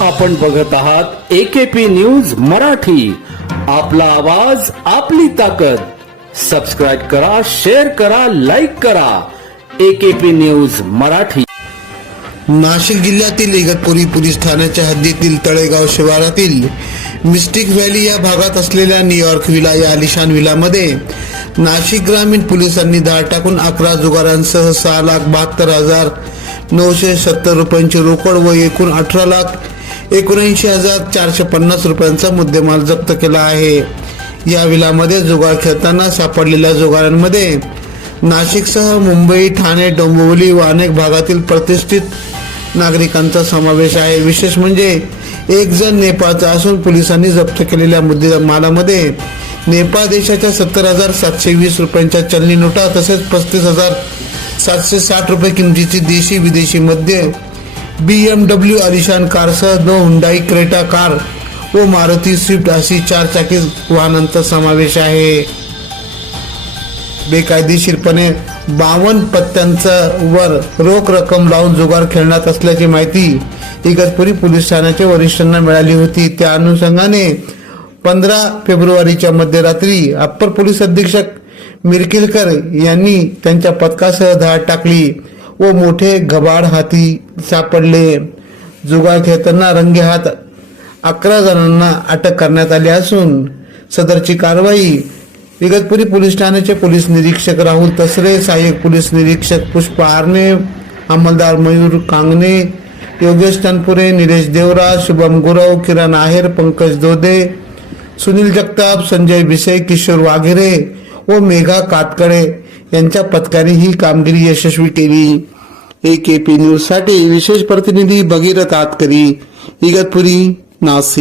आपण बघत आहात एकेपी न्यूज मराठी. आपला आवाज आपली ताकद. सबस्क्राईब करा शेअर करा लाईक करा. AKP news Marathi. नाशिक जिल्ह्यातील इगतपुरी पोलीस ठाण्याच्या हद्दीतील तळेगाव शिवारातील मिस्टिक व्हॅली या भागात असलेल्या न्यूयॉर्क विला या आलिशान विलामध्ये नाशिक ग्रामीण पोलिसांनी धाड टाकून अकरा जुगारांसह सहा लाख बहात्तर हजार नऊशे सत्तर रुपयांची रोकड व एकूण अठरा लाख एकोणऐंशी हजार चारशे पन्नास रुपयांचा मुद्देमाल जप्त केला आहे. या विलामध्ये जुगार खेळताना सापडलेल्या जुगारांमध्ये नाशिकसह मुंबई ठाणे डोंबिवली व अनेक भागातील प्रतिष्ठित नागरिकांचा समावेश आहे. विशेष म्हणजे एक जण नेपाळचा असून पोलिसांनी जप्त केलेल्या मुद्दे मालामध्ये नेपाळ देशाच्या सत्तर हजार सातशे वीस रुपयांच्या चलनी नोटा तसेच पस्तीस हजार सातशे साठ रुपये किमतीची देशी विदेशी मद्य बी एम डब्ल्यू अलिशान कारसह दोन हुंडाई क्रेटा कार व मारुती स्विफ्ट अशी चार चाकी वाहनांचा समावेश आहे. बेकायदेशीरपणे बावन्न पत्त्यांचा वर रोख रक्कम लावून जुगार खेळण्यात असल्याची माहिती इगतपुरी पोलीस ठाण्याच्या वरिष्ठांना मिळाली होती. त्या अनुषंगाने पंधरा फेब्रुवारीच्या मध्यरात्री अप्पर पोलीस अधीक्षक मिरकिलकर यांनी त्यांच्या पथकासह धाड टाकली. व मोठे गबाड हाती सापडले. जुगार खेळताना रंगेहात अकरा जणांना अटक करण्यात आली असून सदरची कारवाई इगतपुरी पोलीस ठाण्याचे पोलीस निरीक्षक राहुल तसरे सहाय्यक पोलीस निरीक्षक पुष्प आरणे अंमलदार मयूर कांगणे योगेश तनपुरे निलेश देवराज शुभम गुरव किरण आहेर पंकज दोदे सुनील जगताप संजय भिसे किशोर वाघेरे व मेघा कातकडे यांच्या पथकाने ही कामगिरी यशस्वी केली. एकेपी न्यूजसाठी विशेष प्रतिनिधी भगीरथ आतकरी इगतपुरी नाशिक